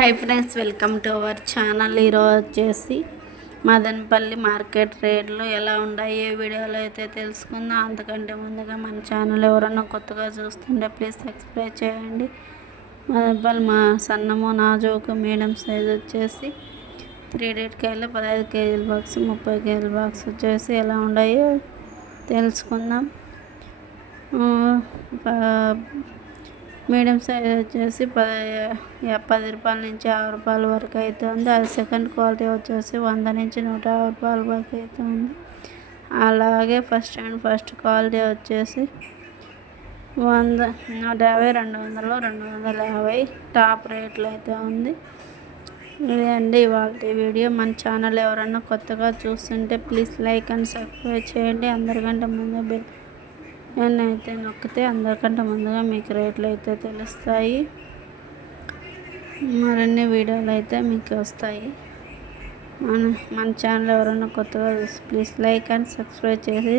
Hi friends welcome to our channel. ఈరోజు వచ్చేసి Madanapalle market రేట్లు ఎలా ఉన్నాయి ఏ వీడియోలో అయితే తెలుసుకుందాం. అంతకంటే ముందుగా మన ఛానల్ ఎవరన్నా కొత్తగా చూస్తుంటే ప్లీజ్ సబ్స్క్రైబ్ చేయండి. మదనపల్లి మా సన్నము నాజోకు మీడియం సైజ్ వచ్చేసి త్రీ డేట్ కాయలు పదహైదు కేజీల బాక్స్ ముప్పై కేజీల బాక్స్ వచ్చేసి ఎలా ఉన్నాయో తెలుసుకుందాం. మీడియం సైజ్ వచ్చేసి పది పది రూపాయల నుంచి యాభై రూపాయల వరకు అవుతుంది అది సెకండ్ క్వాలిటీ వచ్చేసి వంద నుంచి నూట యాభై రూపాయల వరకు అవుతుంది అలాగే ఫస్ట్ అండ్ ఫస్ట్ క్వాలిటీ వచ్చేసి వంద నూట యాభై రెండు వందలు రెండు వందల యాభై. టాప్ రేట్లు అయితే ఉంది. ఇదే అండి ఇవాళ వీడియో. మన ఛానల్ ఎవరన్నా కొత్తగా చూస్తుంటే ప్లీజ్ లైక్ అండ్ సబ్స్క్రైబ్ చేయండి. అందరికంటే ముందు బెల్ అయితే నొక్కితే అందరికంటే ముందుగా మీకు రేట్లు అయితే తెలుస్తాయి. మరిన్ని వీడియోలు అయితే మీకు వస్తాయి. మన మన ఛానల్ ఎవరైనా కొత్తగా చూసి ప్లీజ్ లైక్ అండ్ సబ్స్క్రైబ్ చేసి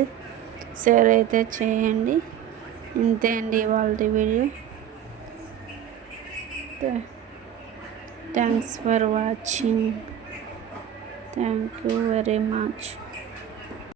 షేర్ అయితే చేయండి. ఇంతే అండి ఇవాళ video. Thanks for watching. Thank you very much.